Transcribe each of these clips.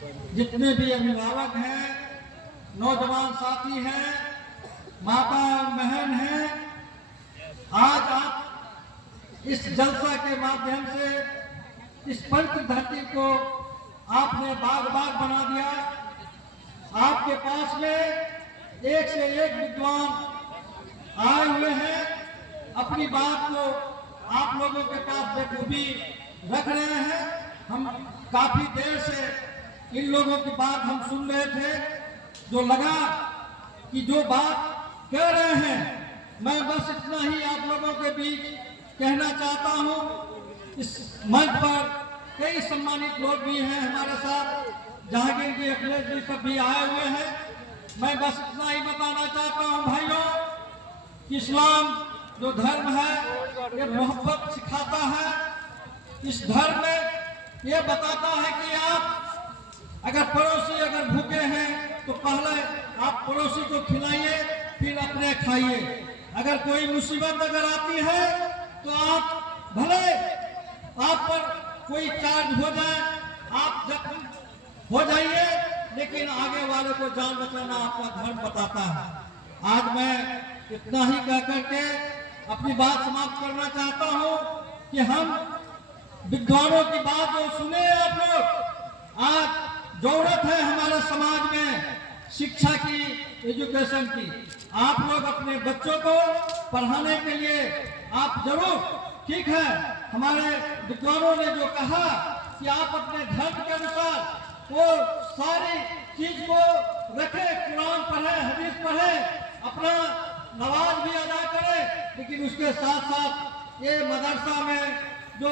जितने भी अभिभावक हैं, नौजवान साथी हैं, माता बहन हैं, आज आप इस जलसा के माध्यम से इस पवित्र धरती को आपने बाग बाग बना दिया। आपके पास में एक से एक विद्वान आए हुए हैं, अपनी बात को आप लोगों के पास बखूबी रख रहे हैं। हम काफी देर से इन लोगों की बात हम सुन रहे थे, जो लगा कि जो बात कह रहे हैं, मैं बस इतना ही आप लोगों के बीच कहना चाहता हूं। इस मंच पर कई सम्मानित लोग भी हैं हमारे साथ, जहांगीर जी, अखिलेश जी सब भी आए हुए हैं। मैं बस इतना ही बताना चाहता हूं भाइयों, कि इस्लाम जो धर्म है ये मोहब्बत सिखाता है। इस धर्म में ये बताता है कि आप अगर पड़ोसी अगर भूखे हैं तो पहले आप पड़ोसी को खिलाइए, फिर अपने खाइए। अगर कोई मुसीबत अगर आती है तो आप भले आप पर कोई चार्ज हो जाए, आप जख्म हो जाइए, लेकिन आगे वाले को जान बचाना आपका धर्म बताता है। आज मैं इतना ही कह करके अपनी बात समाप्त करना चाहता हूं कि हम विद्वानों की बात जो सुने आप लोग, आज जरूरत है हमारे समाज में शिक्षा की, एजुकेशन की। आप लोग अपने बच्चों को पढ़ाने के लिए आप जरूर, ठीक है, हमारे विद्वानों ने जो कहा कि आप अपने धर्म के अनुसार वो सारी चीज को रखें, कुरान पढ़े, हदीस पढ़े, अपना नमाज भी अदा करें, लेकिन उसके साथ साथ ये मदरसा में जो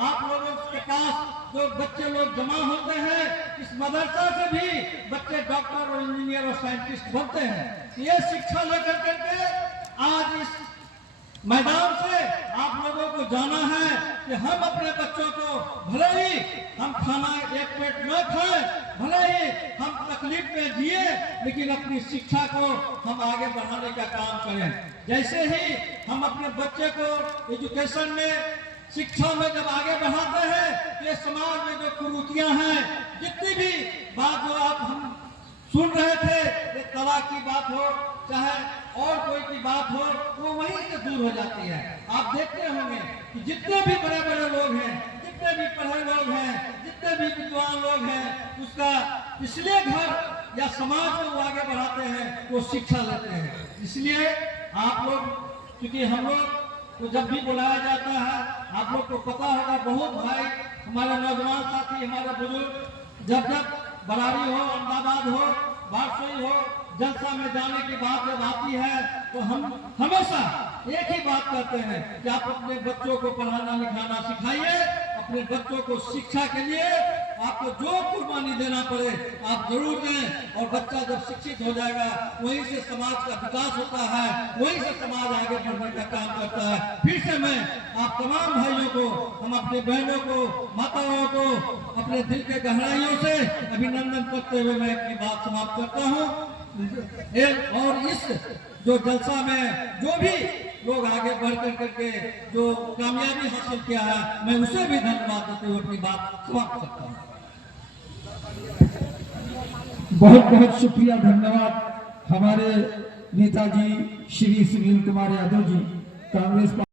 आप लोगों के पास जो बच्चे लोग जमा होते हैं, इस मदरसा से भी बच्चे डॉक्टर और इंजीनियर और साइंटिस्ट बनते हैं। ये शिक्षा लेकर करके आज इस मैदान से आप लोगों को जाना है कि हम अपने बच्चों को भले ही हम खाना एक पेट न खाएं, भले ही हम तकलीफ में जिए, लेकिन अपनी शिक्षा को हम आगे बढ़ाने का काम करें। जैसे ही हम अपने बच्चे को एजुकेशन में, शिक्षा में जब आगे बढ़ाते हैं, ये समाज में जो कुरीतियां हैं, जितनी भी बात जो आप हम सुन रहे थे, ये तलाक की बात हो चाहे और कोई की बात हो, वो वहीं से दूर हो जाती है। आप देखते होंगे कि जितने भी बड़े बड़े लोग हैं, जितने भी पढ़े लोग हैं, जितने भी विद्वान लोग हैं, उसका इसलिए घर या समाज को वो आगे बढ़ाते हैं, वो शिक्षा लेते हैं। इसलिए आप लोग, क्योंकि हम लोग तो जब भी बुलाया जाता है, आप लोग को पता होगा, बहुत भाई हमारे नौजवान साथी, हमारे बुजुर्ग जब बरारी हो, अहमदाबाद हो, बारसोई हो, जलसा में जाने की बात जब आती है तो हम हमेशा एक ही बात करते हैं कि आप अपने बच्चों को पढ़ाना लिखाना सिखाइए। अपने बच्चों को शिक्षा के लिए आपको जो कुर्बानी देना पड़े आप जरूर दें, और बच्चा जब शिक्षित हो जाएगा, वहीं से समाज का विकास होता है, वहीं से समाज आगे बढ़ने का काम करता है। फिर से मैं आप तमाम भाइयों को, हम अपने बहनों को, माताओं को अपने दिल के गहराइयों से अभिनंदन करते हुए मैं अपनी बात समाप्त करता हूँ। और इस जो जलसा में जो भी लोग आगे बढ़ करके जो कामयाबी हासिल किया है, मैं उसे भी धन्यवाद देते हुए अपनी बात समाप्त करता हूँ। बहुत बहुत शुक्रिया, धन्यवाद हमारे नेताजी श्री सुनील कुमार यादव जी, कांग्रेस